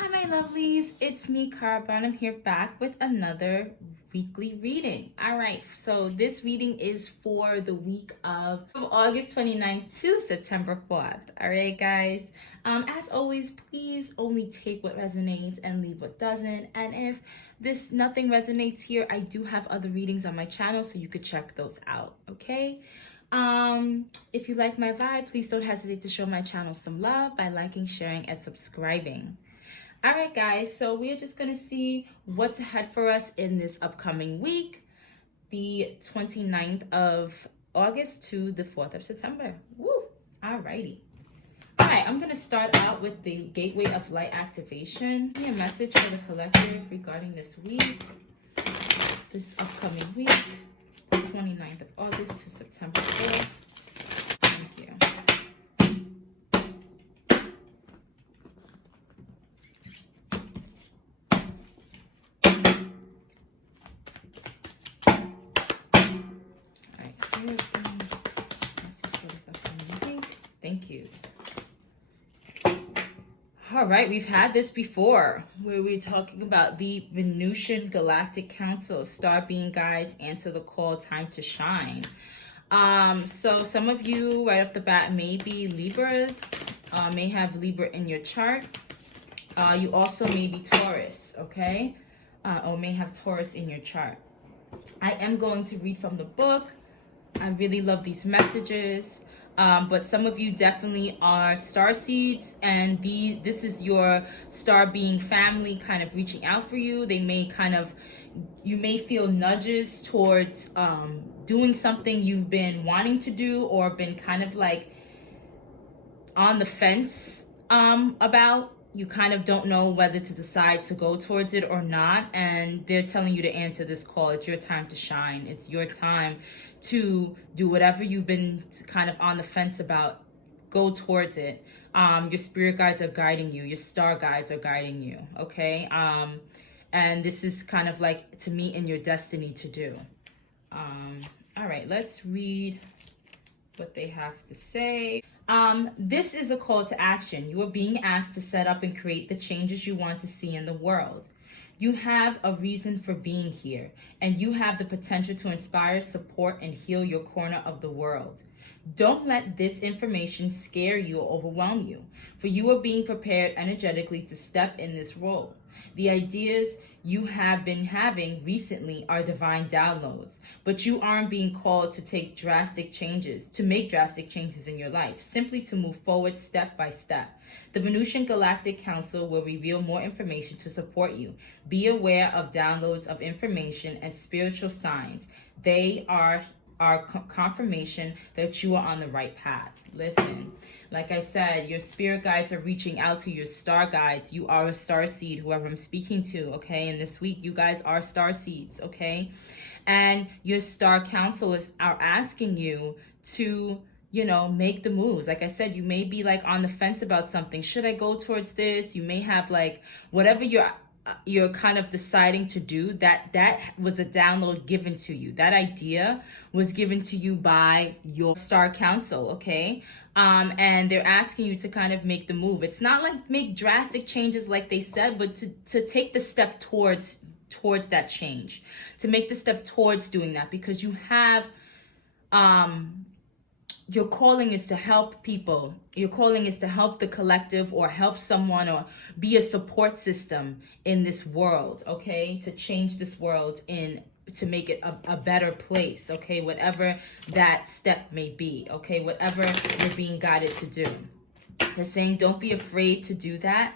Hi my lovelies, it's me Karaba and I'm here back with another weekly reading. Alright, so this reading is for the week of August 29th to September 4th. Alright guys, as always, please only take what resonates and leave what doesn't. And if nothing resonates here, I do have other readings on my channel so you could check those out, okay? If you like my vibe, please don't hesitate to show my channel some love by liking, sharing, and subscribing. All right, guys, so we're just going to see what's ahead for us in this upcoming week, the 29th of August to the 4th of September. Woo! All righty. All right, I'm going to start out with the Gateway of Light activation. Give me a message for the collective regarding this week, this upcoming week, the 29th of August to September 4th. Thank you. Thank you. All right, we've had this before where we're talking about the Venusian Galactic Council, Star Being Guides, answer the call, time to shine. So some of you right off the bat may be Libras, may have Libra in your chart. You also may be Taurus, okay? Or may have Taurus in your chart. I am going to read from the book. I really love these messages. But some of you definitely are star seeds, and this is your star being family kind of reaching out for you. They may you may feel nudges towards doing something you've been wanting to do or been kind of like on the fence about. You kind of don't know whether to decide to go towards it or not, and they're telling you to answer this call. It's your time to shine. It's your time to do whatever you've been kind of on the fence about. Go towards it. Your spirit guides are guiding you. Your star guides are guiding you, okay? And this is kind of like to meet in your destiny to do. All right, let's read what they have to say. This is a call to action. You are being asked to set up and create the changes you want to see in the world. You have a reason for being here, and you have the potential to inspire, support, and heal your corner of the world. Don't let this information scare you or overwhelm you, for you are being prepared energetically to step in this role. The ideas you have been having recently are divine downloads, but you aren't being called to make drastic changes in your life, simply to move forward step by step. The Venusian Galactic Council will reveal more information to support you. Be aware of downloads of information and spiritual signs. They are confirmation that you are on the right path. Listen, like I said, your spirit guides are reaching out to your star guides. You are a star seed, whoever I'm speaking to, okay? And this week, you guys are star seeds, okay? And your star council are asking you to, make the moves. Like I said, you may be like on the fence about something. Should I go towards this? You may have like whatever you're kind of deciding to do, that was a download given to you. That idea was given to you by your star council, okay? And they're asking you to kind of make the move. It's not like make drastic changes like they said, but to take the step towards that change, to make the step towards doing that, because you have your calling is to help people. Your calling is to help the collective or help someone or be a support system in this world, okay? To change this world to make it a better place, okay? Whatever that step may be, okay? Whatever you're being guided to do. They're saying don't be afraid to do that,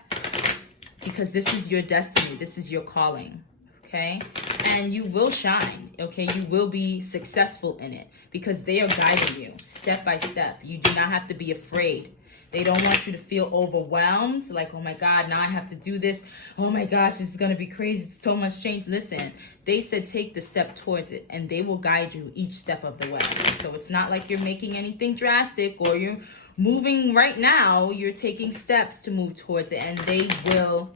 because this is your destiny. This is your calling, okay? And you will shine, okay? You will be successful in it because they are guiding you step by step. You do not have to be afraid. They don't want you to feel overwhelmed, like, oh my God, now I have to do this. Oh my gosh, this is going to be crazy. It's so much change. Listen, they said take the step towards it, and they will guide you each step of the way. So it's not like you're making anything drastic or you're moving right now. You're taking steps to move towards it, and they will,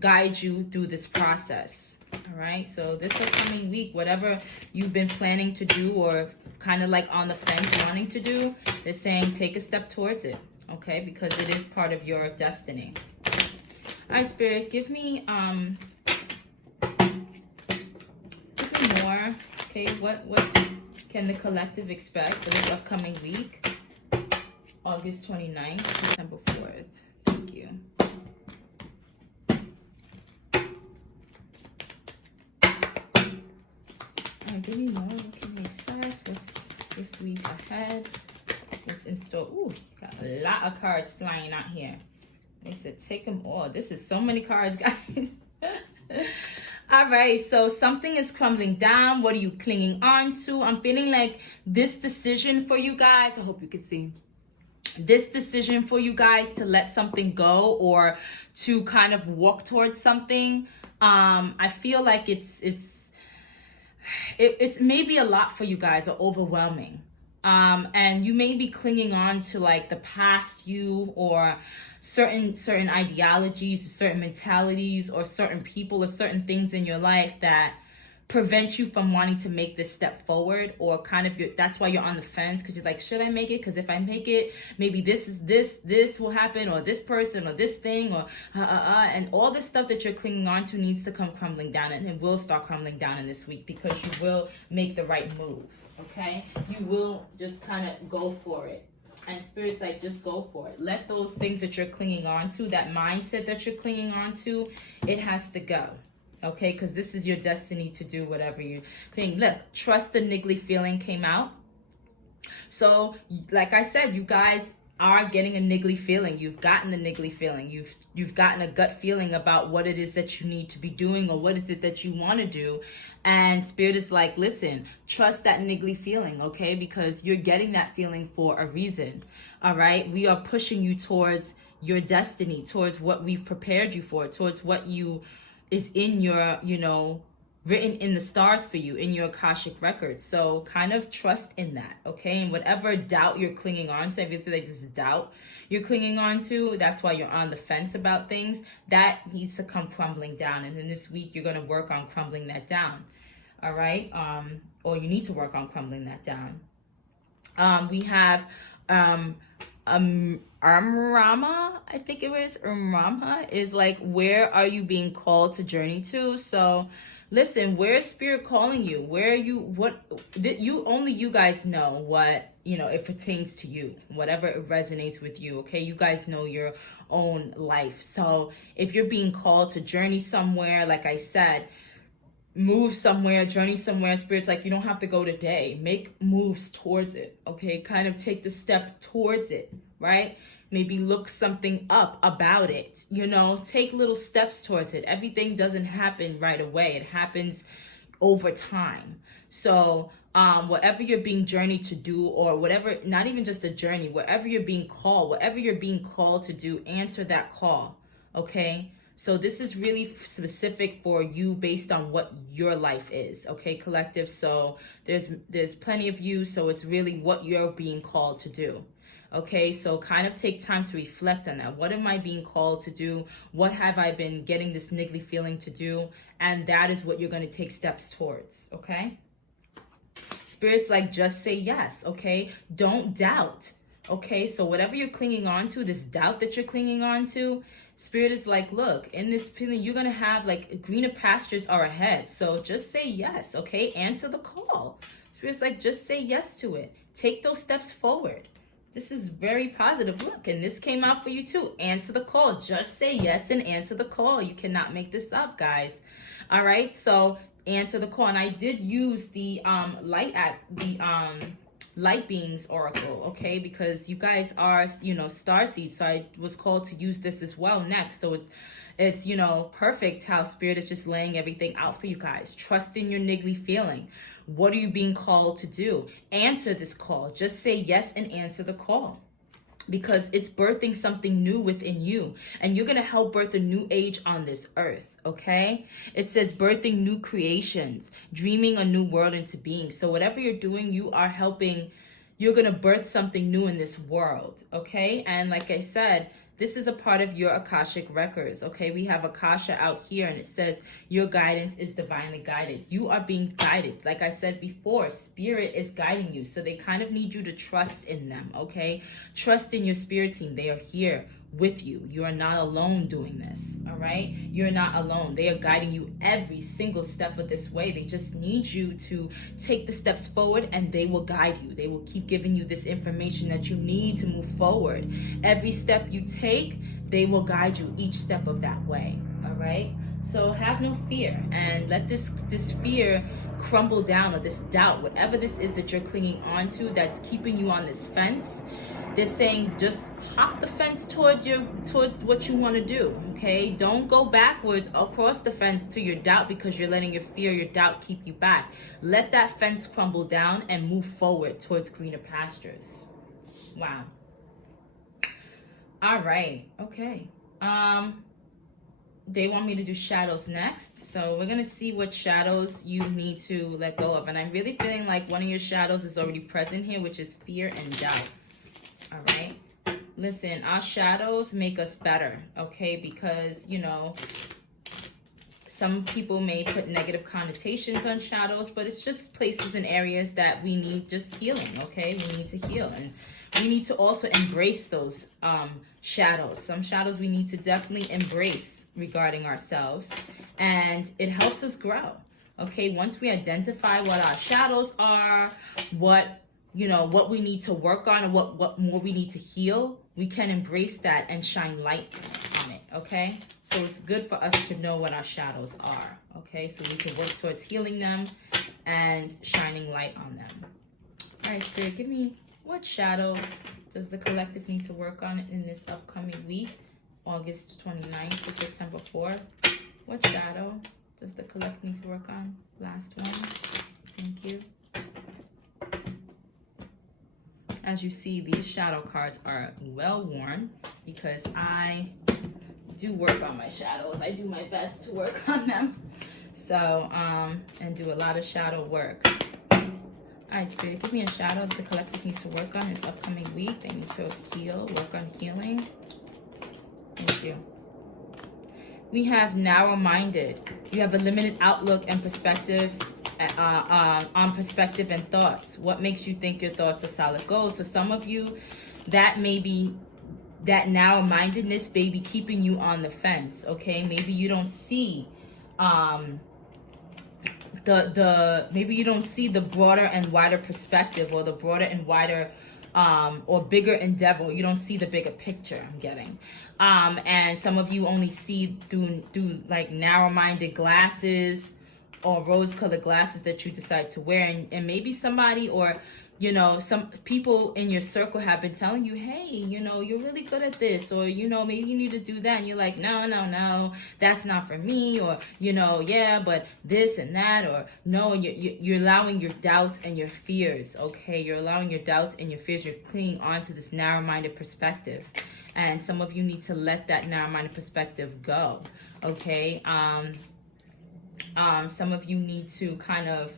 guide you through this process. All right, so this upcoming week, whatever you've been planning to do or kind of like on the fence wanting to do, they're saying take a step towards it, okay? Because it is part of your destiny. right, Spirit, give me more. Okay, what can the collective expect for this upcoming week? August 29th, December 4th. Thank you. Alright, give me more. What can we expect? What's this week ahead? What's in store? Ooh, got a lot of cards flying out here. They said take them all. This is so many cards, guys. All right, so something is crumbling down. What are you clinging on to? I'm feeling like this decision for you guys, I hope you can see, this decision for you guys to let something go or to kind of walk towards something. I feel like it's maybe a lot for you guys, or overwhelming. And you may be clinging on to like the past you, or certain ideologies, certain mentalities, or certain people, or certain things in your life that prevent you from wanting to make this step forward, or kind of that's why you're on the fence, because you're like, should I make it? Because if I make it, maybe this will happen, or this person, or this thing, or and all this stuff that you're clinging on to needs to come crumbling down, and it will start crumbling down in this week, because you will make the right move. Okay, you will just kind of go for it. And Spirit's like, just go for it. Let those things that you're clinging on to, that mindset that you're clinging on to, it has to go. Okay, because this is your destiny to do whatever you think. Look, trust the niggly feeling came out. So, like I said, you guys are getting a niggly feeling. You've gotten the niggly feeling. You've gotten a gut feeling about what it is that you need to be doing, or what is it that you want to do. And Spirit is like, listen, trust that niggly feeling, okay? Because you're getting that feeling for a reason, all right? We are pushing you towards your destiny, towards what we've prepared you for, towards what is in your, written in the stars for you, in your Akashic records. So kind of trust in that, okay? And whatever doubt you're clinging on to, I feel like this is doubt you're clinging on to, that's why you're on the fence about things, that needs to come crumbling down. And in this week, you're going to work on crumbling that down, all right? Or you need to work on crumbling that down. We have Rama, I think it was. Rama is like, where are you being called to journey to? So listen, where is Spirit calling you? Where are you? Only you guys know what, it pertains to you, whatever it resonates with you. Okay, you guys know your own life. So if you're being called to journey somewhere, like I said, move somewhere, journey somewhere, Spirit's like, you don't have to go today. Make moves towards it, okay? Kind of take the step towards it, right? Maybe look something up about it, take little steps towards it. Everything doesn't happen right away. It happens over time. So whatever you're being journeyed to do, or whatever, not even just a journey, whatever you're being called to do, answer that call, okay? So this is really specific for you based on what your life is, okay, collective? So there's plenty of you, so it's really what you're being called to do, okay? So kind of take time to reflect on that. What am I being called to do? What have I been getting this niggly feeling to do? And that is what you're going to take steps towards, okay? Spirit's like, just say yes, okay? Don't doubt, okay? So whatever you're clinging on to, this doubt that you're clinging on to, Spirit is like, look, in this feeling, you're going to have like greener pastures are ahead. So just say yes, okay? Answer the call. Spirit's like, just say yes to it. Take those steps forward. This is very positive. Look, and this came out for you too. Answer the call. Just say yes and answer the call. You cannot make this up, guys. All right, so answer the call. And I did use the Light Beings Oracle, okay, because you guys are, star seeds, so I was called to use this as well next. So it's perfect how Spirit is just laying everything out for you guys. Trust in your niggly feeling. What are you being called to do? Answer this call. Just say yes and answer the call, because it's birthing something new within you, and you're going to help birth a new age on this earth, okay? It says birthing new creations, dreaming a new world into being. So whatever you're doing, you are helping, you're going to birth something new in this world, okay? And like I said, this is a part of your Akashic records, okay? We have Akasha out here, and it says your guidance is divinely guided. You are being guided. Like I said before, Spirit is guiding you. So they kind of need you to trust in them, okay? Trust in your spirit team. They are here with you. You are not alone doing this, all right? You're not alone. They are guiding you every single step of this way. They just need you to take the steps forward, and they will guide you. They will keep giving you this information that you need to move forward. Every step you take, they will guide you each step of that way, all right? So have no fear, and let this fear crumble down, or this doubt, whatever this is that you're clinging on to that's keeping you on this fence. They're saying just hop the fence towards what you want to do, okay? Don't go backwards across the fence to your doubt, because you're letting your fear, your doubt keep you back. Let that fence crumble down and move forward towards greener pastures. Wow. All right, okay. They want me to do shadows next, so we're gonna see what shadows you need to let go of. And I'm really feeling like one of your shadows is already present here, which is fear and doubt. All right, listen, our shadows make us better, okay? Because, you know, some people may put negative connotations on shadows, but it's just places and areas that we need just healing, okay? We need to heal, and we need to also embrace those shadows. Some shadows we need to definitely embrace regarding ourselves, and it helps us grow, okay? Once we identify what our shadows are, what we need to work on, and what more we need to heal, we can embrace that and shine light on it, okay? So it's good for us to know what our shadows are, okay? So we can work towards healing them and shining light on them. All right, Spirit, give me, what shadow does the collective need to work on in this upcoming week, August 29th to September 4th? What shadow does the collective need to work on? Last one. Thank you. As you see, these shadow cards are well worn, because I do work on my shadows. I do my best to work on them. So, and do a lot of shadow work. All right, Spirit, give me a shadow that the collective needs to work on this upcoming week. They need to heal, work on healing. Thank you. We have narrow-minded. You have a limited outlook and perspective on perspective and thoughts. What makes you think your thoughts are solid gold? So some of you, that may be that narrow-mindedness may be keeping you on the fence, okay? Maybe you don't see maybe you don't see the broader and wider perspective, or the broader and wider or bigger endeavor. You don't see the bigger picture, I'm getting. And some of you only see through like narrow-minded glasses or rose-colored glasses that you decide to wear. And maybe somebody, or, you know, some people in your circle have been telling you, hey, you know, you're really good at this, or, you know, maybe you need to do that. And you're like, no, that's not for me, or, you know, yeah, but this and that, or no. And you're allowing your doubts and your fears, okay? You're allowing your doubts and your fears. You're clinging onto this narrow-minded perspective. And some of you need to let that narrow-minded perspective go, okay? Some of you need to kind of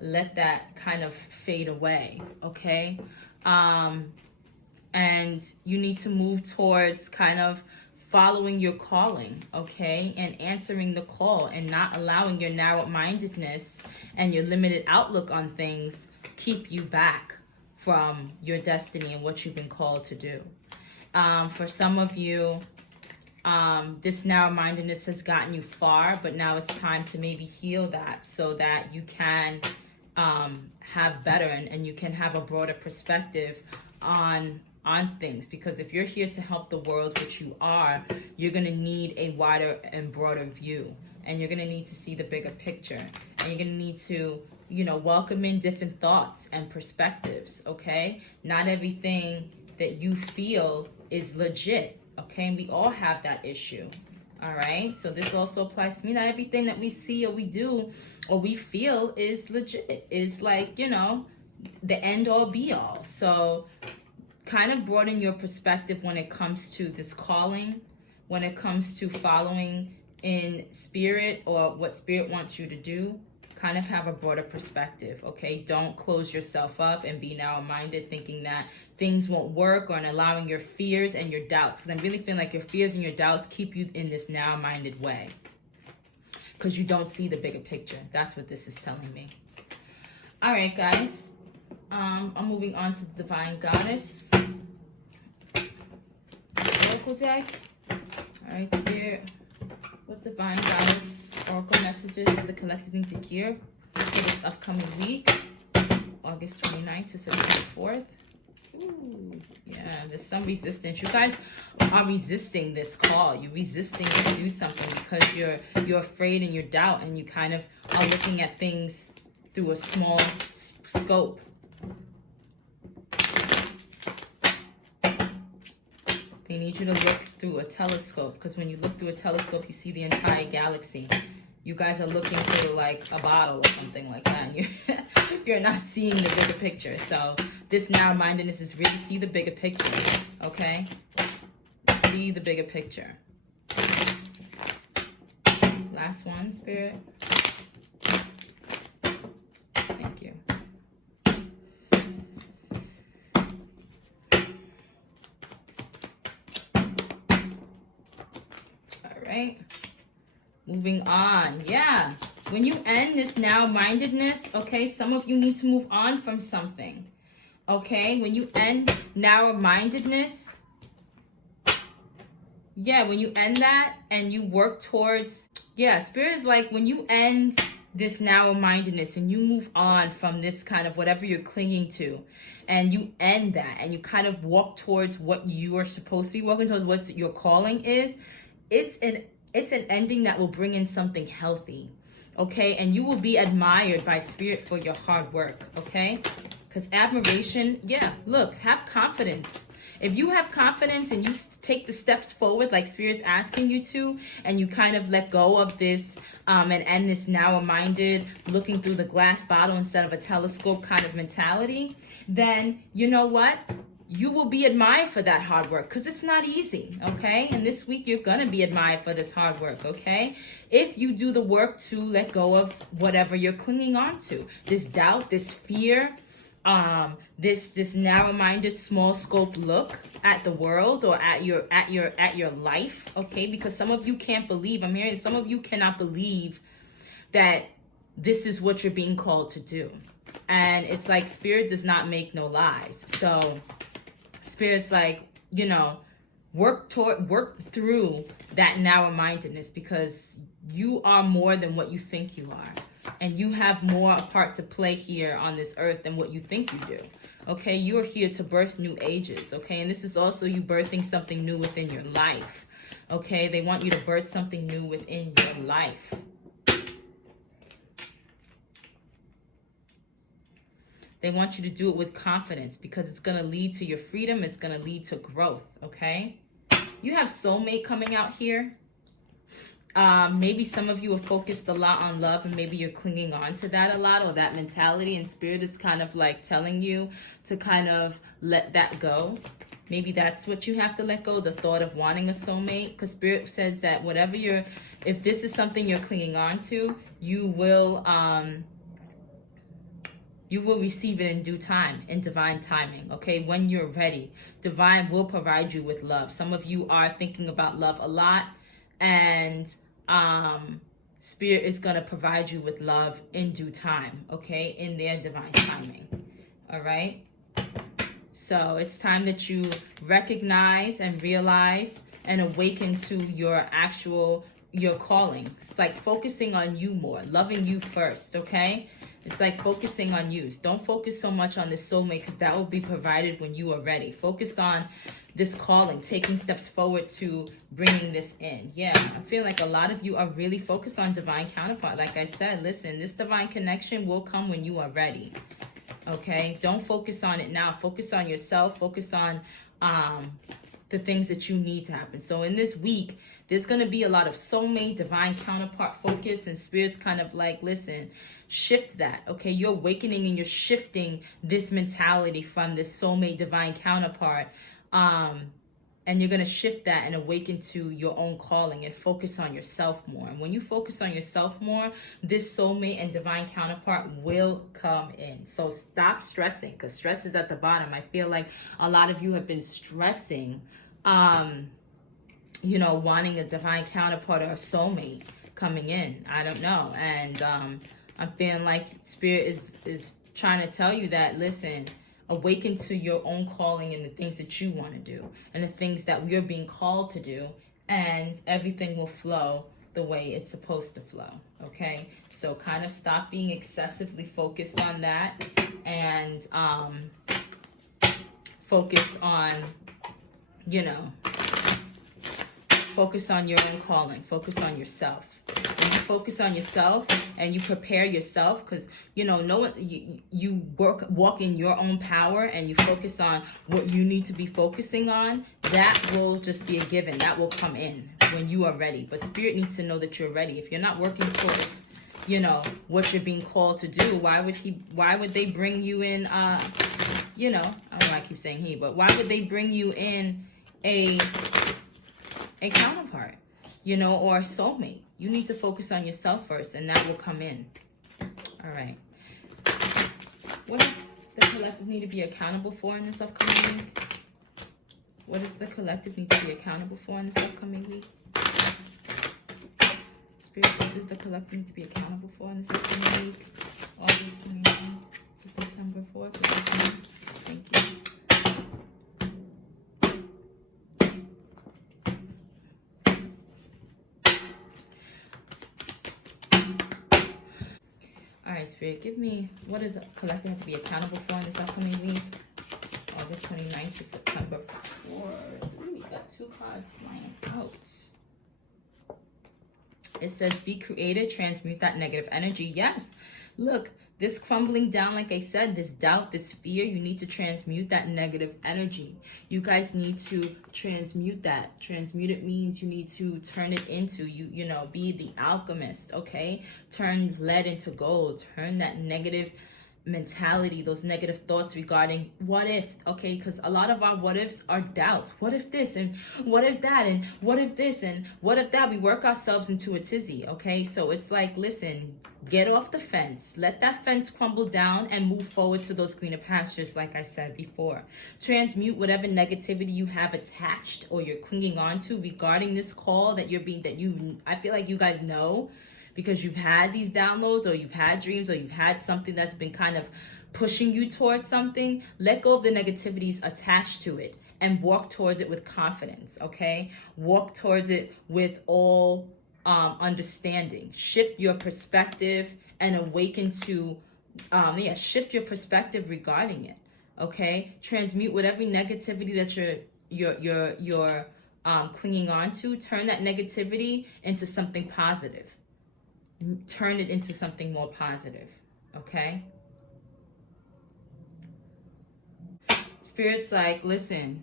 let that kind of fade away, okay? And you need to move towards kind of following your calling, okay? And answering the call, and not allowing your narrow-mindedness and your limited outlook on things keep you back from your destiny and what you've been called to do. For some of you, this narrow-mindedness has gotten you far, but now it's time to maybe heal that, so that you can have better and you can have a broader perspective on things. Because if you're here to help the world, which you are, you're going to need a wider and broader view, and you're going to need to see the bigger picture, and you're going to need to, you know, welcome in different thoughts and perspectives, okay? Not everything that you feel is legit, okay? And we all have that issue, all right? So this also applies to me. Not everything that we see or we do or we feel is legit, is like, you know, the end all be all. So kind of broaden your perspective when it comes to this calling, when it comes to following in spirit or what spirit wants you to do. Kind of have a broader perspective, okay? Don't close yourself up and be narrow-minded, thinking that things won't work, or allowing your fears and your doubts. Because I'm really feeling like your fears and your doubts keep you in this narrow-minded way, because you don't see the bigger picture. That's what this is telling me. All right, guys. I'm moving on to Divine Goddess. Oracle deck. All right, Spirit. What divine goddess Oracle messages do the collective need to hear for this upcoming week, August 29th to September 4th? Ooh, yeah, there's some resistance. You guys are resisting this call. You're resisting to do something because you're afraid and you're doubt, and you kind of are looking at things through a small scope. They need you to look through a telescope, because when you look through a telescope, you see the entire galaxy. You guys are looking through like a bottle or something like that, and you're not seeing the bigger picture. So this narrow-mindedness is really see the bigger picture, okay? See the bigger picture. Last one, Spirit. Thank you. All right. Moving on. Yeah. When you end this narrow-mindedness, okay, some of you need to move on from something. Okay? When you end narrow-mindedness, yeah, when you end that and you work towards, yeah, Spirit is like when you end this narrow-mindedness and you move on from this kind of whatever you're clinging to, and you end that and you kind of walk towards what you are supposed to be walking towards, what your calling is, it's an ending that will bring in something healthy, okay? And you will be admired by Spirit for your hard work, okay? Because admiration, yeah, look, have confidence. If you have confidence and you take the steps forward like Spirit's asking you to, and you kind of let go of this and end this narrow-minded, looking through the glass bottle instead of a telescope kind of mentality, then you know what? You will be admired for that hard work, because it's not easy, okay? And this week, you're going to be admired for this hard work, okay? If you do the work to let go of whatever you're clinging on to, this doubt, this fear, this narrow-minded, small scope look at the world or at your life, okay? Because some of you can't believe, I'm hearing some of you cannot believe that this is what you're being called to do. And it's like Spirit does not make no lies. So Spirit's like, you know, work through that narrow-mindedness, because you are more than what you think you are. And you have more a part to play here on this earth than what you think you do. Okay, you're here to birth new ages. Okay, and this is also you birthing something new within your life. Okay, they want you to birth something new within your life. They want you to do it with confidence, because it's going to lead to your freedom. It's going to lead to growth, okay? You have soulmate coming out here. Maybe some of you are focused a lot on love, and maybe you're clinging on to that a lot, or that mentality, and Spirit is kind of like telling you to kind of let that go. Maybe that's what you have to let go, the thought of wanting a soulmate, because Spirit says that whatever if this is something you're clinging on to, you will receive it in due time, in divine timing, okay? When you're ready, divine will provide you with love. Some of you are thinking about love a lot, and Spirit is going to provide you with love in due time, okay? In their divine timing, all right? So it's time that you recognize and realize and awaken to your calling. It's like focusing on you more, loving you first, okay? It's like focusing on you. Don't focus so much on this soulmate, because that will be provided when you are ready. Focus on this calling, taking steps forward to bringing this in. Yeah, I feel like a lot of you are really focused on divine counterpart. Like I said, listen, this divine connection will come when you are ready. Okay? Don't focus on it now. Focus on yourself. Focus on the things that you need to happen. So in this week, there's going to be a lot of soulmate, divine counterpart focus, and Spirit's kind of like, listen, shift that, okay? You're awakening and you're shifting this mentality from this soulmate, divine counterpart, and you're going to shift that and awaken to your own calling and focus on yourself more. And when you focus on yourself more, this soulmate and divine counterpart will come in. So stop stressing, because stress is at the bottom. I feel like a lot of you have been stressing, you know, wanting a divine counterpart or a soulmate coming in. I don't know. And I'm feeling like Spirit is trying to tell you that, listen, awaken to your own calling and the things that you want to do and the things that you're being called to do, and everything will flow the way it's supposed to flow. Okay, so kind of stop being excessively focused on that, and focus on, you know, focus on your own calling, focus on yourself. When you focus on yourself and you prepare yourself, because you know, you walk in your own power, and you focus on what you need to be focusing on, that will just be a given. That will come in when you are ready. But Spirit needs to know that you're ready. If you're not working towards, you know, what you're being called to do, why would they bring you in, you know, I don't know why I keep saying he, but why would they bring you in a counterpart, you know, or a soulmate? You need to focus on yourself first, and that will come in. All right. What does the collective need to be accountable for in this upcoming week? What does the collective need to be accountable for in this upcoming week? Spirit, what does the collective need to be accountable for in this upcoming week? August 29th to September 4th. Thank you. All right, Spirit, give me, what does the collective have to be accountable for in this upcoming week? August 29th to September 4th. Ooh, we got 2 cards flying out. It says, be creative, transmute that negative energy. Yes, look, this crumbling down, like I said, this doubt, this fear, you need to transmute that negative energy. You guys need to transmute that. Transmute it means you need to turn it into, you know, be the alchemist, okay? Turn lead into gold. Turn that negative mentality, those negative thoughts regarding what if, okay? Because a lot of our what ifs are doubts. What if this, and what if that, and what if this, and what if that? We work ourselves into a tizzy, okay? So it's like, listen, get off the fence, let that fence crumble down, and move forward to those greener pastures, like I said before. Transmute whatever negativity you have attached or you're clinging on to regarding this call that I feel like you guys know, because you've had these downloads, or you've had dreams, or you've had something that's been kind of pushing you towards something. Let go of the negativities attached to it and walk towards it with confidence, okay? Walk towards it with all understanding. Shift your perspective and awaken to, shift your perspective regarding it, okay? Transmute whatever negativity that you're clinging on to. Turn that negativity into something positive. Turn it into something more positive, okay? Spirit's like, listen,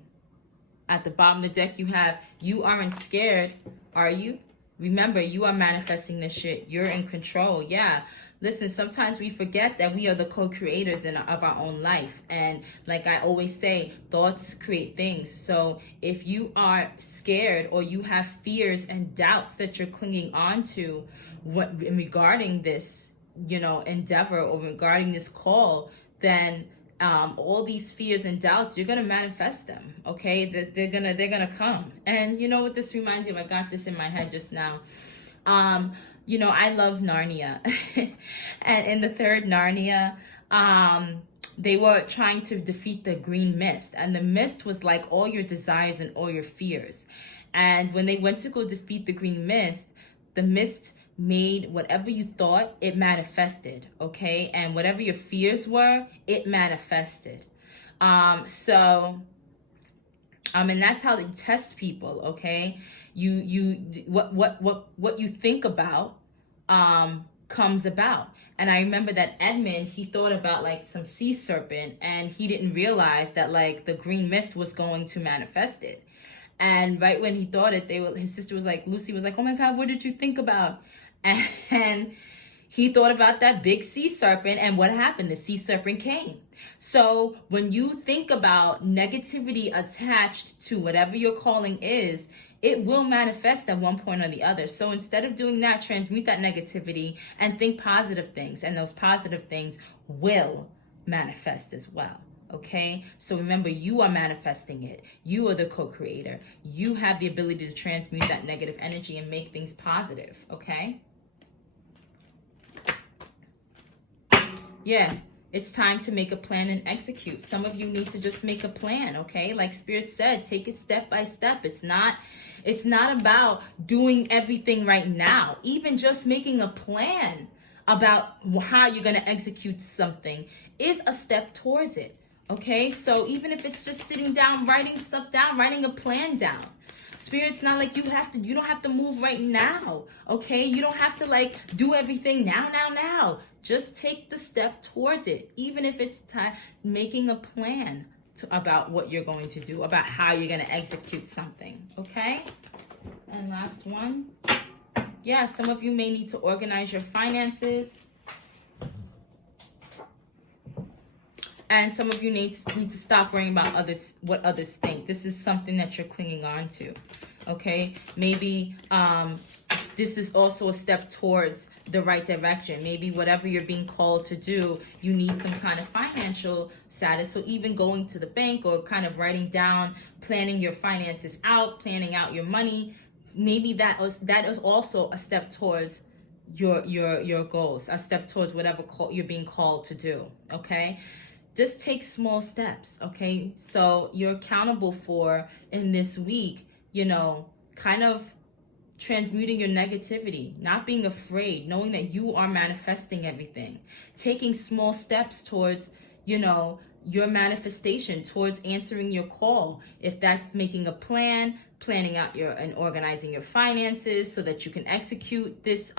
at the bottom of the deck you have, you aren't scared, are you? Remember, you are manifesting this shit. You're in control. Yeah. Listen, sometimes we forget that we are the co-creators of our own life. And like I always say, thoughts create things. So if you are scared, or you have fears and doubts that you're clinging on to regarding this, you know, endeavor, or regarding this call, then all these fears and doubts, you're gonna manifest them, okay? That they're gonna come. And you know what this reminds me of? I got this in my head just now. You know, I love Narnia. And in the third Narnia, they were trying to defeat the green mist, and the mist was like all your desires and all your fears. And when they went to go defeat the green mist, the mist made whatever you thought, it manifested, okay? And whatever your fears were, it manifested. And that's how they test people, okay? What you think about comes about. And I remember that Edmund, he thought about like some sea serpent, and he didn't realize that like the green mist was going to manifest it. And right when he thought it, his sister was like, Lucy was like, oh my God, what did you think about? And he thought about that big sea serpent, and what happened? The sea serpent came. So when you think about negativity attached to whatever your calling is, it will manifest at one point or the other. So instead of doing that, transmute that negativity and think positive things, and those positive things will manifest as well. Okay, so remember, you are manifesting it. You are the co-creator. You have the ability to transmute that negative energy and make things positive. Okay, yeah, It's time to make a plan and execute. Some of you need to just make a plan, okay? Like Spirit said, take it step by step. It's not about doing everything right now. Even just making a plan about how you're going to execute something is a step towards it, okay? So even if it's just sitting down, writing stuff down, writing a plan down. Spirit's not like you don't have to move right now, okay? You don't have to like do everything now. Just take the step towards it, even if it's making a plan about what you're going to do, about how you're going to execute something, okay? And last one. Yeah, some of you may need to organize your finances. And some of you need to stop worrying about what others think. This is something that you're clinging on to, okay? Maybe this is also a step towards the right direction. Maybe whatever you're being called to do, you need some kind of financial status. So even going to the bank or kind of writing down, planning your finances out, planning out your money, maybe that is also a step towards your goals, a step towards whatever you're being called to do, okay? Just take small steps, okay? So you're accountable for, in this week, kind of transmuting your negativity, not being afraid, knowing that you are manifesting everything, taking small steps towards, your manifestation, towards answering your call. If that's making a plan, planning out and organizing your finances so that you can execute this,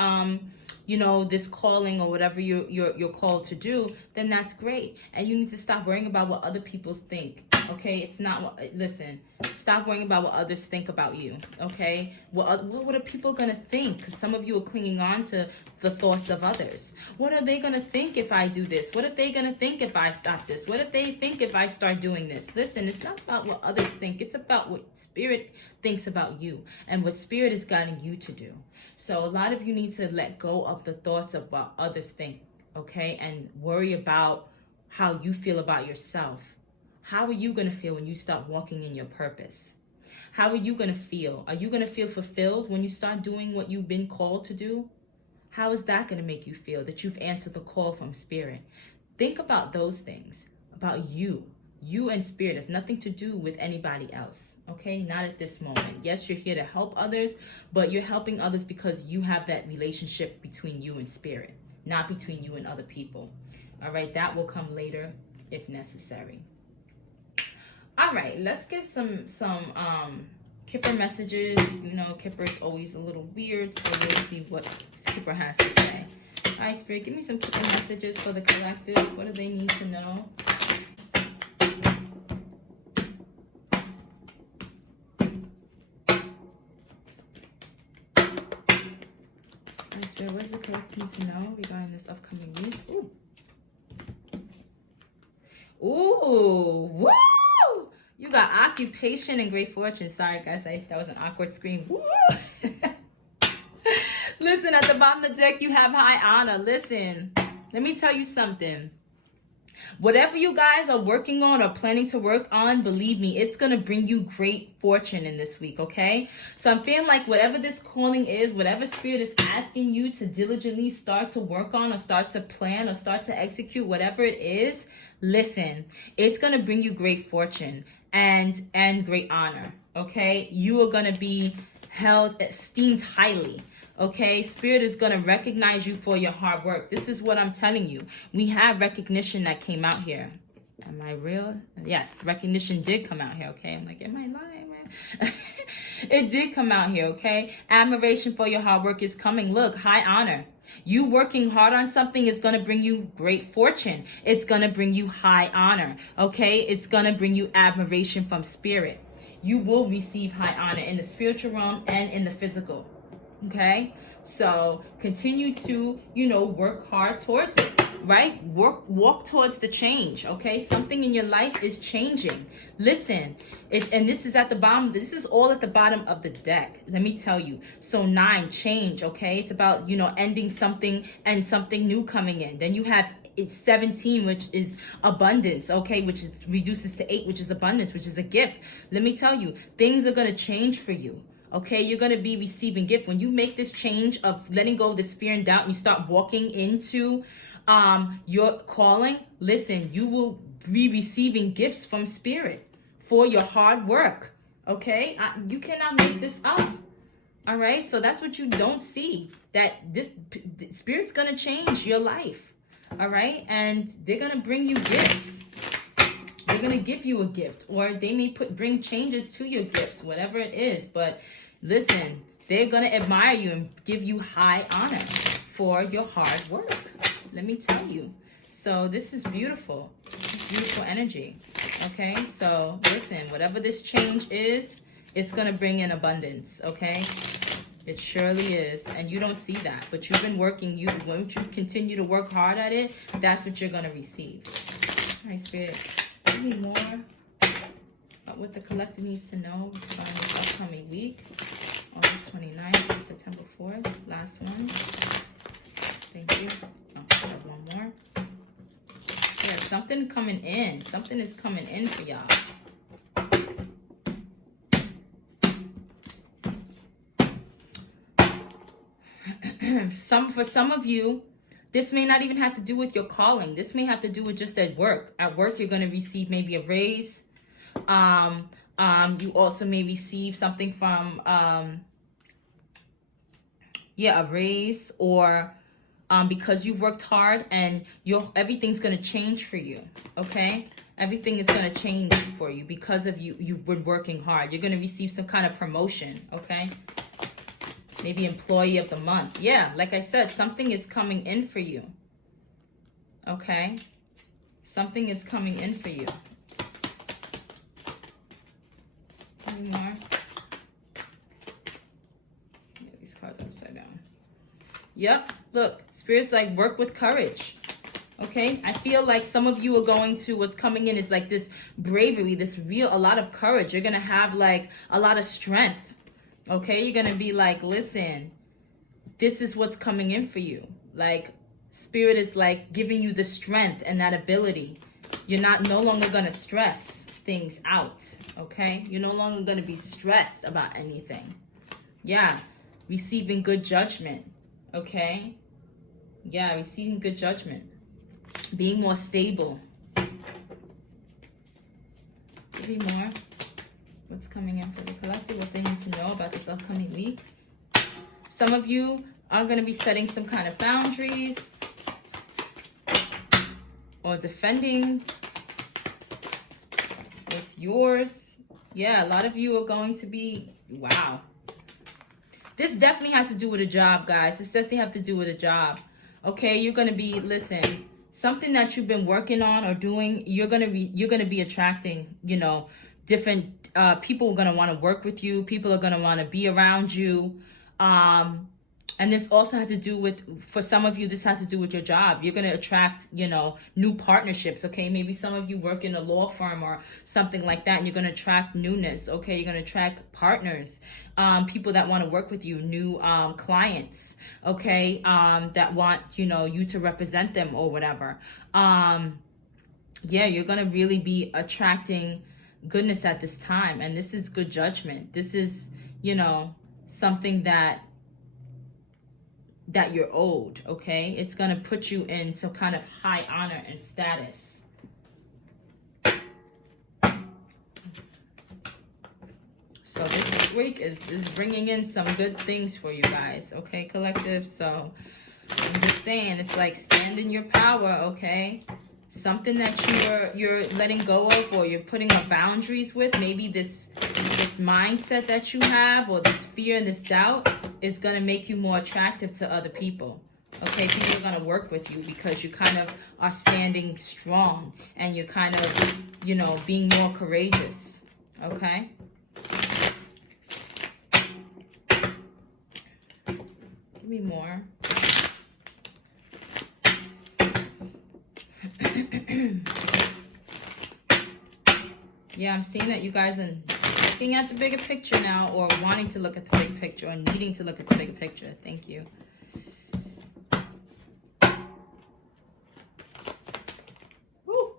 this calling or whatever you're called to do, then that's great. And you need to stop worrying about what other people think, okay? Stop worrying about what others think about you, okay? What are people gonna think? Because some of you are clinging on to the thoughts of others. What are they gonna think if I do this? What are they gonna think if I stop this? What if they think if I start doing this? Listen, it's not about what others think. It's about what Spirit thinks about you and what Spirit is guiding you to do. So a lot of you need to let go of the thoughts of what others think, okay? And worry about how you feel about yourself. How are you going to feel when you start walking in your purpose? How are you going to feel? Are you going to feel fulfilled when you start doing what you've been called to do? How is that going to make you feel that you've answered the call from Spirit? Think about those things, about you. You and Spirit has nothing to do with anybody else, okay? Not at this moment. Yes, you're here to help others, but you're helping others because you have that relationship between you and Spirit, not between you and other people. All right, that will come later if necessary. All right, let's get some Kipper messages. Kipper's always a little weird, so we'll see what Kipper has to say. All right, Spirit, give me some Kipper messages for the collective. What do they need to know? All right, Spirit, what does the collective need to know regarding this upcoming week? Ooh, woo! You got occupation and great fortune. Sorry, guys, that was an awkward scream. Woo! Listen, at the bottom of the deck, you have high honor. Listen, let me tell you something. Whatever you guys are working on or planning to work on, believe me, it's going to bring you great fortune in this week, okay? So I'm feeling like whatever this calling is, whatever Spirit is asking you to diligently start to work on or start to plan or start to execute, whatever it is, listen, it's going to bring you great fortune and great honor, okay? You are going to be esteemed highly. Okay, Spirit is going to recognize you for your hard work. This is what I'm telling you. We have recognition that came out here. Am I real? Yes, recognition did come out here, okay? I'm like, am I lying, man? It did come out here, okay? Admiration for your hard work is coming. Look, high honor. You working hard on something is going to bring you great fortune. It's going to bring you high honor, okay? It's going to bring you admiration from Spirit. You will receive high honor in the spiritual realm and in the physical. Okay, so continue to, work hard towards it, right? Walk towards the change. Okay, something in your life is changing. Listen, and this is at the bottom. This is all at the bottom of the deck. Let me tell you. So 9, change. Okay, it's about ending something and something new coming in. Then you have it's 17, which is abundance, okay, which is reduces to 8, which is abundance, which is a gift. Let me tell you, things are going to change for you. Okay, you're going to be receiving gift. When you make this change of letting go of this fear and doubt and you start walking into your calling, listen, you will be receiving gifts from Spirit for your hard work. Okay? You cannot make this up. All right? So that's what you don't see. That this Spirit's going to change your life. All right? And they're going to bring you gifts. They're going to give you a gift. Or they may bring changes to your gifts, whatever it is. But listen, they're going to admire you and give you high honor for your hard work. Let me tell you. So this is beautiful. It's beautiful energy. Okay? So listen, whatever this change is, it's going to bring in abundance. Okay? It surely is. And you don't see that. But you've been working. Once you continue to work hard at it, that's what you're going to receive. All right, Spirit. Give me more about what the collective needs to know on this upcoming week. August 29th to September 4th. Last one. Thank you. Oh, I have one more. Yeah, something coming in. Something is coming in for y'all. For some of you, this may not even have to do with your calling. This may have to do with just at work. At work, you're going to receive maybe a raise. You also may receive something from, a raise, or because you worked hard and everything's going to change for you. Okay? Everything is going to change for you because of you've been working hard. You're going to receive some kind of promotion. Okay? Maybe employee of the month. Yeah, like I said, something is coming in for you. Okay? Something is coming in for you. Any more? Yeah, these cards upside down. Yep, look, Spirit's like, work with courage. Okay? I feel like some of you are going to, what's coming in is like this bravery, a lot of courage. You're going to have like a lot of strength. Okay, you're going to be like, listen, this is what's coming in for you. Like, Spirit is like giving you the strength and that ability. You're no longer going to stress things out. Okay, you're no longer going to be stressed about anything. Yeah, receiving good judgment. Okay, yeah, receiving good judgment. Being more stable. Give me more. What's coming in for the collective? What they need to know about this upcoming week? Some of you are going to be setting some kind of boundaries or defending what's yours. Yeah, a lot of you are going to be, wow. This definitely has to do with a job, guys. This definitely have to do with a job. Okay, you're going to be, listen, something that you've been working on or doing, you're going to be attracting, different people are going to want to work with you. People are going to want to be around you. And this also has to do with, for some of you, this has to do with your job. You're going to attract, new partnerships. Okay. Maybe some of you work in a law firm or something like that, and you're going to attract newness. Okay. You're going to attract partners, people that want to work with you, new clients. Okay. That want, you to represent them or whatever. Yeah, you're going to really be attracting goodness at this time, and this is good judgment. This is something that you're owed. Okay, it's going to put you in some kind of high honor and status. So this week is bringing in some good things for you guys. Okay, collective. So I'm just saying, it's like, stand in your power. Okay, something that you're letting go of, or you're putting up boundaries with, maybe this mindset that you have, or this fear and this doubt, is going to make you more attractive to other people. Okay, people are going to work with you because you kind of are standing strong, and you're kind of, being more courageous. Okay. Give me more. Yeah, I'm seeing that you guys are looking at the bigger picture now, or wanting to look at the big picture, or needing to look at the bigger picture. Thank you. Woo.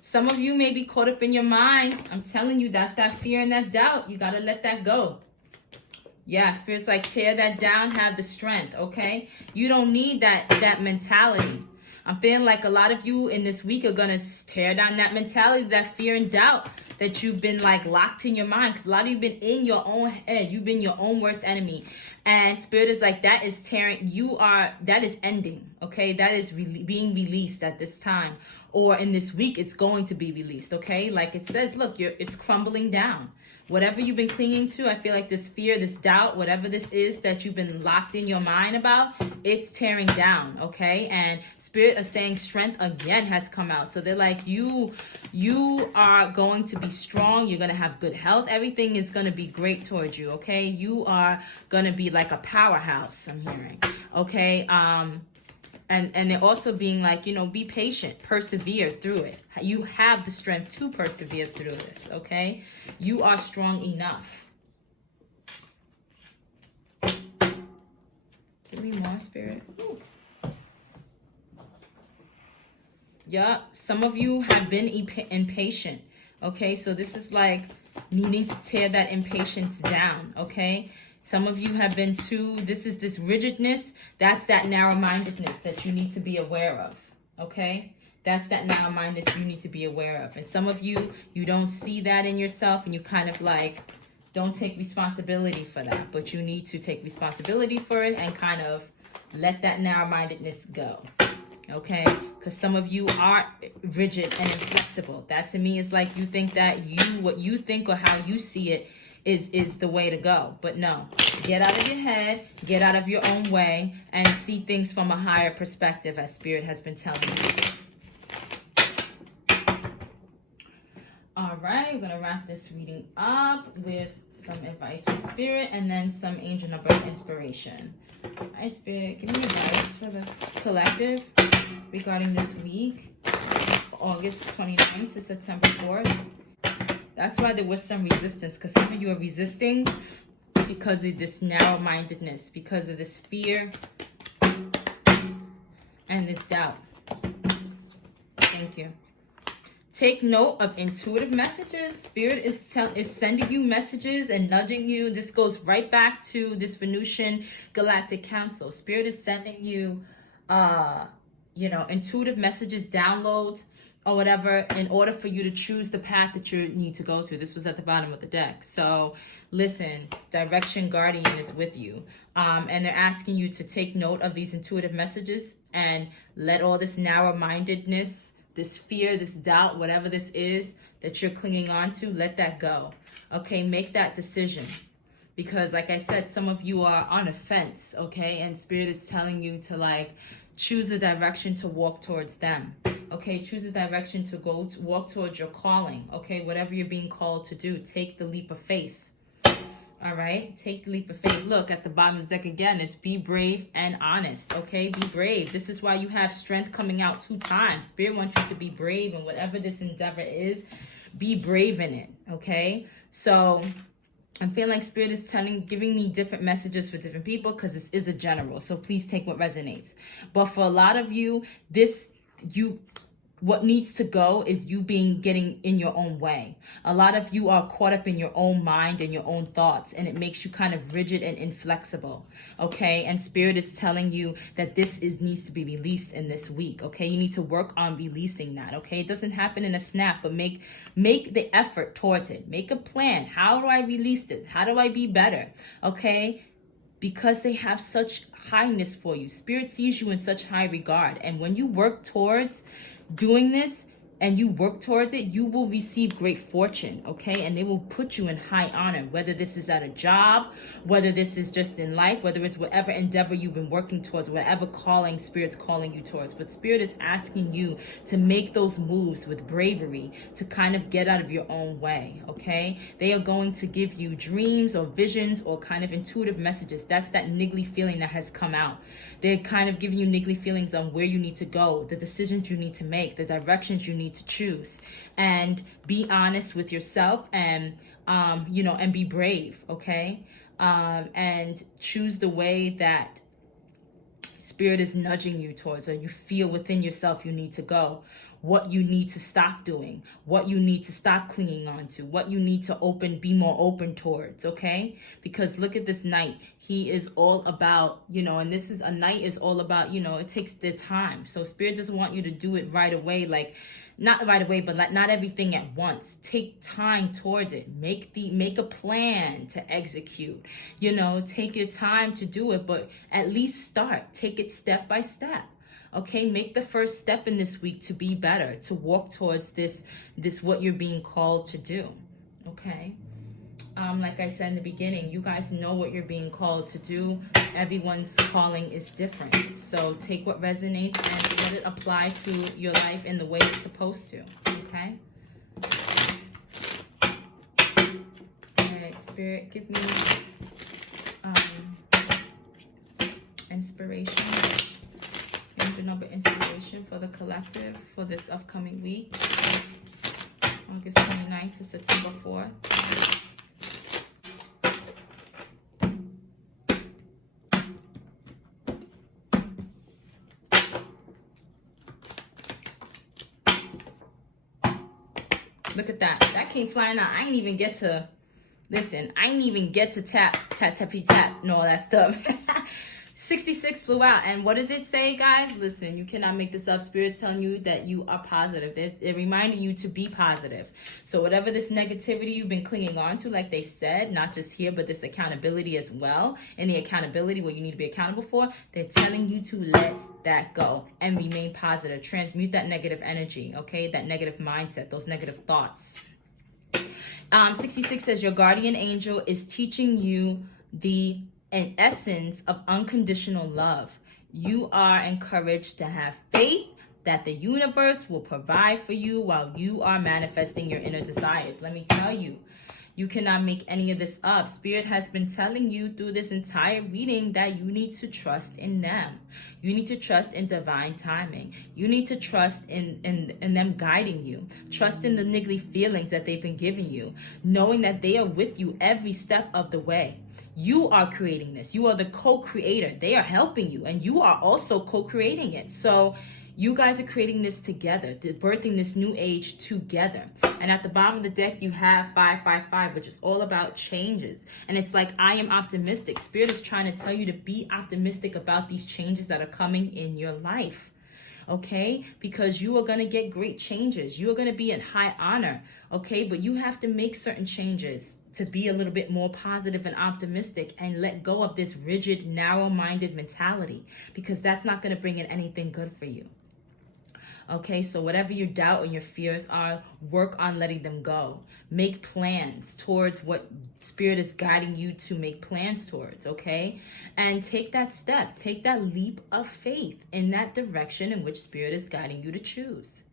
Some of you may be caught up in your mind. I'm telling you, that's that fear and that doubt. You got to let that go. Yeah, Spirit's like, tear that down, have the strength, okay? You don't need that mentality. I'm feeling like a lot of you in this week are going to tear down that mentality, that fear and doubt that you've been like locked in your mind. Because a lot of you have been in your own head. You've been your own worst enemy. And Spirit is like, that is tearing, that is ending, okay? That is being released at this time. Or in this week, it's going to be released, okay? Like it says, look, it's crumbling down. Whatever you've been clinging to, I feel like this fear, this doubt, whatever this is that you've been locked in your mind about, it's tearing down, okay? And Spirit is saying strength again has come out. So they're like, you are going to be strong. You're going to have good health. Everything is going to be great towards you, okay? You are going to be like a powerhouse, I'm hearing, okay? And they're also being like, be patient, persevere through it. You have the strength to persevere through this, okay? You are strong enough. Give me more, Spirit. Ooh. Yeah, some of you have been impatient, okay? So this is like needing to tear that impatience down, okay? Some of you have been this rigidness, that's that narrow-mindedness that you need to be aware of, okay? That's that narrow-mindedness you need to be aware of. And some of you don't see that in yourself, and you kind of like don't take responsibility for that. But you need to take responsibility for it and kind of let that narrow-mindedness go, okay? Because some of you are rigid and inflexible. That to me is like you think that what you think or how you see it is the way to go. But no, get out of your head, get out of your own way, and see things from a higher perspective, as Spirit has been telling you. All right, we're going to wrap this reading up with some advice from Spirit and then some angel number inspiration. All right, Spirit, give me advice for the collective regarding this week, August 29th to September 4th. That's why there was some resistance, because some of you are resisting because of this narrow-mindedness, because of this fear and this doubt. Thank you. Take note of intuitive messages. Spirit is sending you messages and nudging you. This goes right back to this Venusian Galactic Council. Spirit is sending you, intuitive messages, downloads, or whatever, in order for you to choose the path that you need to go to. This was at the bottom of the deck. So listen, Direction Guardian is with you. And they're asking you to take note of these intuitive messages and let all this narrow-mindedness, this fear, this doubt, whatever this is that you're clinging on to, let that go. Okay, make that decision. Because like I said, some of you are on a fence, okay? And Spirit is telling you to like choose a direction to walk towards them. Okay, choose a direction to walk towards your calling. Okay, whatever you're being called to do, take the leap of faith. All right, take the leap of faith. Look at the bottom of the deck again. It's be brave and honest. Okay, be brave. This is why you have strength coming out 2 times. Spirit wants you to be brave, and whatever this endeavor is, be brave in it. Okay, so I'm feeling like Spirit is giving me different messages for different people because this is a general. So please take what resonates. But for a lot of you, what needs to go is you getting in your own way. A lot of you are caught up in your own mind and your own thoughts, and it makes you kind of rigid and inflexible. Okay, and Spirit is telling you that this needs to be released in this week. Okay, you need to work on releasing that. Okay, it doesn't happen in a snap, but make the effort towards it. Make a plan. How do I release it? How do I be better? Okay, because they have such highness for you. Spirit sees you in such high regard, and when you work towards doing this and you work towards it, you will receive great fortune, okay? And they will put you in high honor, whether this is at a job, whether this is just in life, whether it's whatever endeavor you've been working towards, whatever calling Spirit's calling you towards. But Spirit is asking you to make those moves with bravery, to kind of get out of your own way, okay? They are going to give you dreams or visions or kind of intuitive messages. That's that niggly feeling that has come out. They're kind of giving you niggly feelings on where you need to go, the decisions you need to make, the directions you need to choose, and be honest with yourself and and be brave, okay? And choose the way that Spirit is nudging you towards, or you feel within yourself you need to go. what you need to stop doing, what you need to stop clinging on to, what you need to be more open towards, okay? Because look at this Knight. He is all about, and this is a Knight is all about, it takes their time. So Spirit doesn't want you to do it right away, like not right away, but like not everything at once. Take time towards it. Make a plan to execute. Take your time to do it, but at least start. Take it step by step. Okay, make the first step in this week to be better, to walk towards this what you're being called to do. Okay. Like I said in the beginning, you guys know what you're being called to do. Everyone's calling is different. So take what resonates and let it apply to your life in the way it's supposed to. Okay? All right, Spirit, give me inspiration. Give me the number inspiration for the collective for this upcoming week. August 29th to September 4th. Look at that. That came flying out. I didn't even get to, listen, I didn't even get to tap, and all that stuff. 66 flew out. And what does it say, guys? Listen, you cannot make this up. Spirit's telling you that you are positive. They're reminding you to be positive. So whatever this negativity you've been clinging on to, like they said, not just here, but this accountability as well, and the accountability, what you need to be accountable for, they're telling you to let that go and remain positive. Transmute that negative energy, okay? That negative mindset, those negative thoughts. 66 says your guardian angel is teaching you an essence of unconditional love. You are encouraged to have faith that the universe will provide for you while you are manifesting your inner desires. Let me tell you, you cannot make any of this up. Spirit has been telling you through this entire reading that you need to trust in them. You need to trust in divine timing. You need to trust in them guiding you. Trust in the niggly feelings that they've been giving you, knowing that they are with you every step of the way. You are creating this. You are the co-creator. They are helping you, and you are also co-creating it. So you guys are creating this together, birthing this new age together. And at the bottom of the deck, you have 555, which is all about changes. And it's like, I am optimistic. Spirit is trying to tell you to be optimistic about these changes that are coming in your life. Okay? Because you are going to get great changes. You are going to be in high honor. Okay? But you have to make certain changes to be a little bit more positive and optimistic and let go of this rigid, narrow-minded mentality, because that's not going to bring in anything good for you. Okay, so whatever your doubt and your fears are, work on letting them go. Make plans towards what Spirit is guiding you to make plans towards, okay? And take that step, take that leap of faith in that direction in which Spirit is guiding you to choose.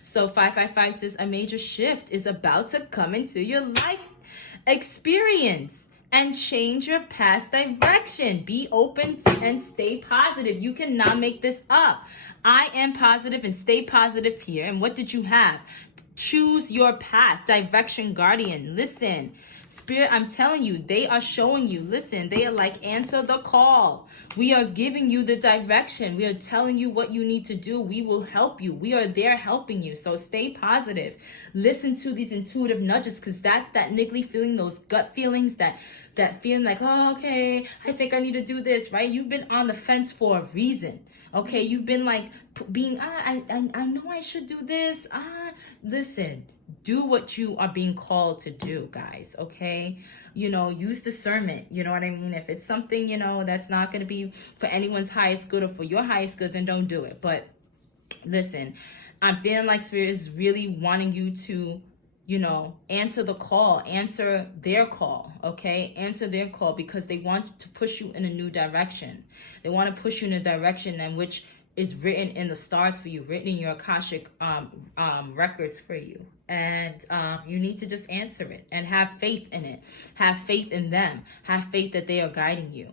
So 555 says a major shift is about to come into your life experience and change your past direction. Be open and stay positive. You cannot make this up. I am positive and stay positive here. And what did you have? Choose your path, direction, guardian. Listen, Spirit, I'm telling you, they are showing you. Listen, they are like, answer the call. We are giving you the direction. We are telling you what you need to do. We will help you. We are there helping you. So stay positive. Listen to these intuitive nudges, because that's that niggly feeling, those gut feelings, that feeling like, oh, okay, I think I need to do this, right? You've been on the fence for a reason. Okay, you've been like being, I know I should do this. Listen, do what you are being called to do, guys, okay? Use discernment, you know what I mean? If it's something, that's not going to be for anyone's highest good or for your highest good, then don't do it. But listen, I'm feeling like Spirit is really wanting you to, answer the call, answer their call, okay? Answer their call, because they want to push you in a new direction. They want to push you in a direction in which is written in the stars for you, written in your Akashic records for you. And you need to just answer it and have faith in it. Have faith in them. Have faith that they are guiding you.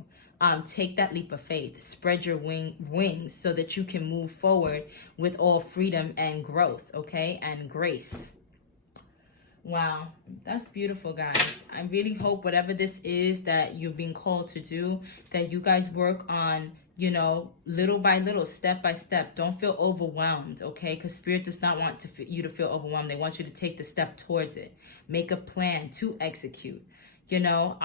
Take that leap of faith. Spread your wings so that you can move forward with all freedom and growth, okay? And grace. Wow, that's beautiful, guys. I really hope whatever this is that you're being called to do, that you guys work on, you know, little by little, step by step. Don't feel overwhelmed, okay? Because Spirit does not want you to feel overwhelmed. They want you to take the step towards it. Make a plan to execute, you know?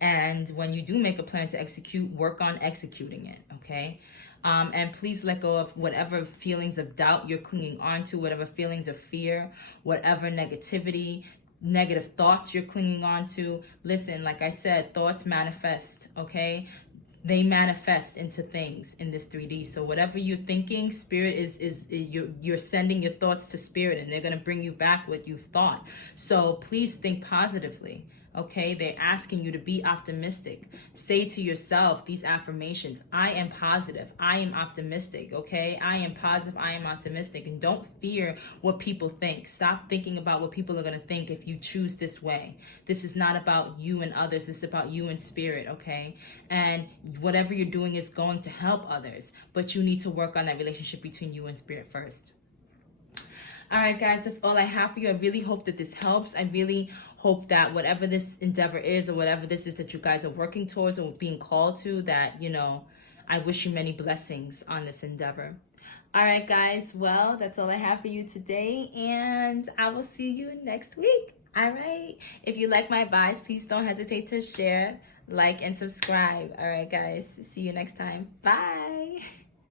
And when you do make a plan to execute, work on executing it, okay? And please let go of whatever feelings of doubt you're clinging on to, whatever feelings of fear, whatever negativity, negative thoughts you're clinging on to. Listen, like I said, thoughts manifest, okay? They manifest into things in this 3D. So whatever you're thinking, Spirit is you're sending your thoughts to Spirit, and they're going to bring you back what you've thought. So please think positively. Okay, they're asking you to be optimistic. Say to yourself these affirmations: I am positive, I am optimistic. Okay, I am positive, I am optimistic. And don't fear what people think. Stop thinking about what people are going to think if you choose this way. This is not about you and others, this is about you and Spirit. Okay, and whatever you're doing is going to help others, but you need to work on that relationship between you and Spirit first. All right, guys, that's all I have for you. I really hope that this helps. I really hope that whatever this endeavor is, or whatever this is that you guys are working towards or being called to, that, you know, I wish you many blessings on this endeavor. All right, guys, well, that's all I have for you today, and I will see you next week. All right, if you like my advice, please don't hesitate to share, like, and subscribe. All right, guys, see you next time. Bye.